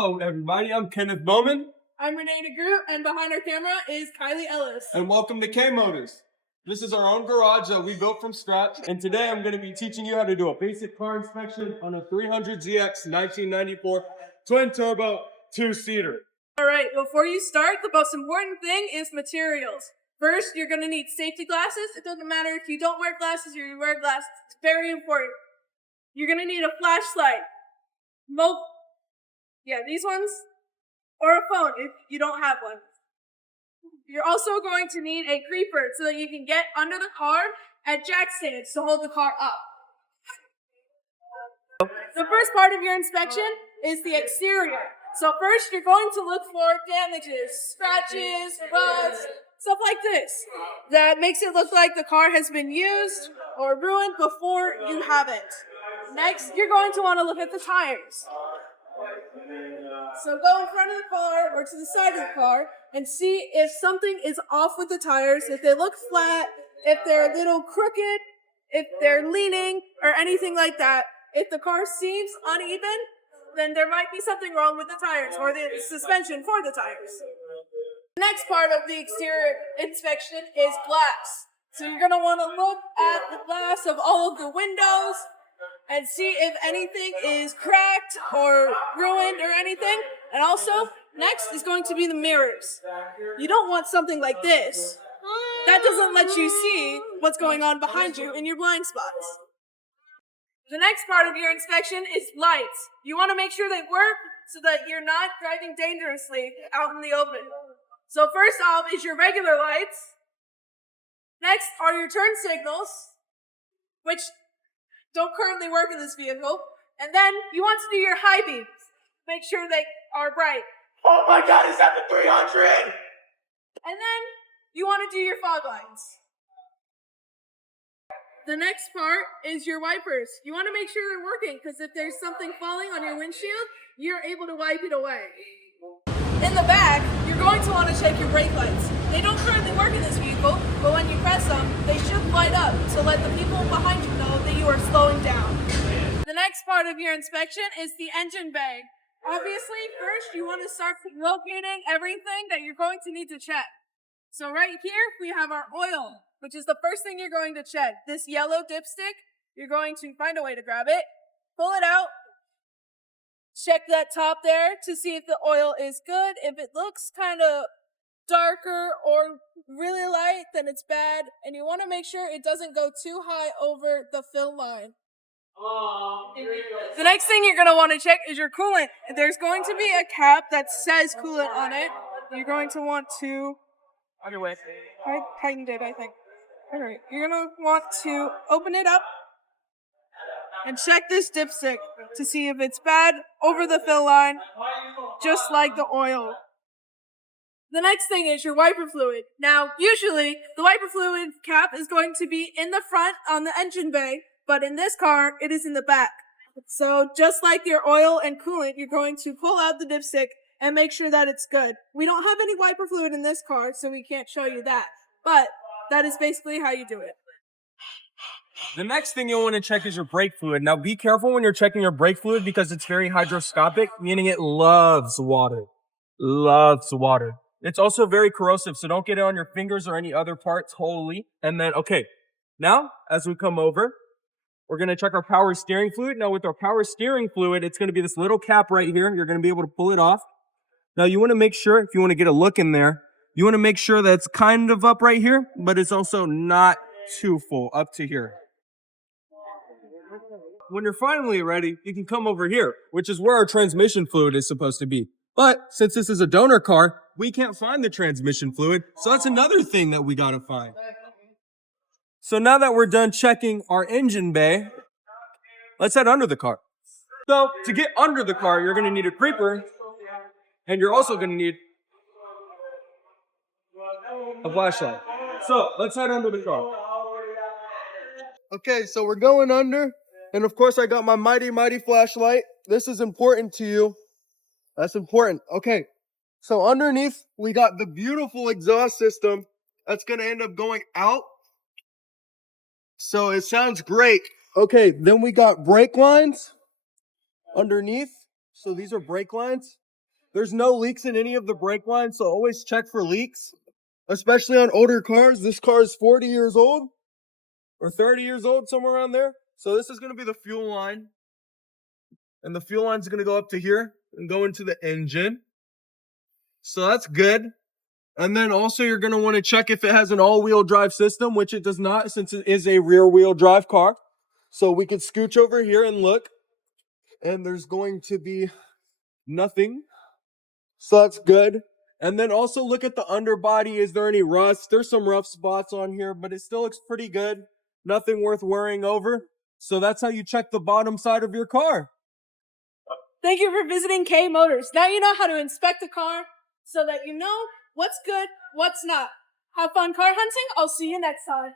Hello, everybody. I'm Kenneth Bowman. I'm Renee DeGroot, and behind our camera is Kylie Ellis. And welcome to K Motors. This is our own garage that we built from scratch. And today I'm going to be teaching you how to do a basic car inspection on a 300ZX 1994 twin turbo two-seater. All right, before you start, the most important thing is materials. First, you're going to need safety glasses. It doesn't matter if you don't wear glasses or you wear glasses. It's very important. You're going to need a flashlight. These ones. Or a phone if you don't have one. You're also going to need a creeper so that you can get under the car at jack stands to hold the car up. The first part of your inspection is the exterior. So first you're going to look for damages, scratches, rusts, stuff like this. That makes it look like the car has been used or ruined before you have it. Next, you're going to want to look at the tires. So go in front of the car or to the side of the car and see if something is off with the tires, if they look flat, if they're a little crooked, if they're leaning, or anything like that. If the car seems uneven, then there might be something wrong with the tires or the suspension for the tires. The next part of the exterior inspection is glass. So you're going to want to look at the glass of all of the windows and see if anything is cracked or ruined or anything. And also, next is going to be the mirrors. You don't want something like this. That doesn't let you see what's going on behind you in your blind spots. The next part of your inspection is lights. You want to make sure they work so that you're not driving dangerously out in the open. So first off is your regular lights. Next are your turn signals, which don't currently work in this vehicle. And then you want to do your high beams. Make sure they are bright. Oh my God, is that the 300? And then you want to do your fog lights. The next part is your wipers. You want to make sure they're working because if there's something falling on your windshield, you're able to wipe it away. In the back, you're going to want to check your brake lights. They don't currently work in this vehicle, but when you press them, they should light up to let the people behind you know that you are slowing down. The next part of your inspection is the engine bay. Obviously, first you want to start locating everything that you're going to need to check. So right here, we have our oil, which is the first thing you're going to check. This yellow dipstick, you're going to find a way to grab it, pull it out, check that top there to see if the oil is good. If it looks kind of darker or really light, then it's bad. And you want to make sure it doesn't go too high over the fill line. The next thing you're going to want to check is your coolant. There's going to be a cap that says coolant on it. You're going to want to... I tightened it, I think. Alright, you're going to want to open it up and check this dipstick to see if it's bad over the fill line, just like the oil. The next thing is your wiper fluid. Now, usually, the wiper fluid cap is going to be in the front on the engine bay, but in this car, it is in the back. So, just like your oil and coolant, you're going to pull out the dipstick and make sure that it's good. We don't have any wiper fluid in this car, so we can't show you that. But that is basically how you do it. The next thing you'll want to check is your brake fluid. Now be careful when you're checking your brake fluid because it's very hydroscopic, meaning it loves water. Loves water. It's also very corrosive, so don't get it on your fingers or any other parts wholly. And then, okay, now as we come over, we're going to check our power steering fluid. Now with our power steering fluid, it's going to be this little cap right here. You're going to be able to pull it off. Now you want to make sure, if you want to get a look in there, you want to make sure that it's kind of up right here, but it's also not too full, up to here. When you're finally ready, you can come over here, which is where our transmission fluid is supposed to be. But since this is a donor car, we can't find the transmission fluid, so that's another thing that we gotta find. So now that we're done checking our engine bay, let's head under the car. So to get under the car, you're gonna need a creeper, and you're also gonna need a flashlight. So let's head under the car. Okay, so we're going under. And of course, I got my mighty flashlight. This is important to you. That's important. Okay, so underneath, we got the beautiful exhaust system that's going to end up going out. So it sounds great. Okay, then we got brake lines underneath. So these are brake lines. There's no leaks in any of the brake lines, so always check for leaks, especially on older cars. This car is 40 years old or 30 years old, somewhere around there. So this is going to be the fuel line. And the fuel line is going to go up to here and go into the engine. So that's good. And then also you're going to want to check if it has an all-wheel drive system, which it does not since it is a rear-wheel drive car. So we could scooch over here and look. And there's going to be nothing. So that's good. And then also look at the underbody. Is there any rust? There's some rough spots on here, but it still looks pretty good. Nothing worth worrying over. So that's how you check the bottom side of your car. Thank you for visiting K Motors. Now you know how to inspect a car so that you know what's good, what's not. Have fun car hunting. I'll see you next time.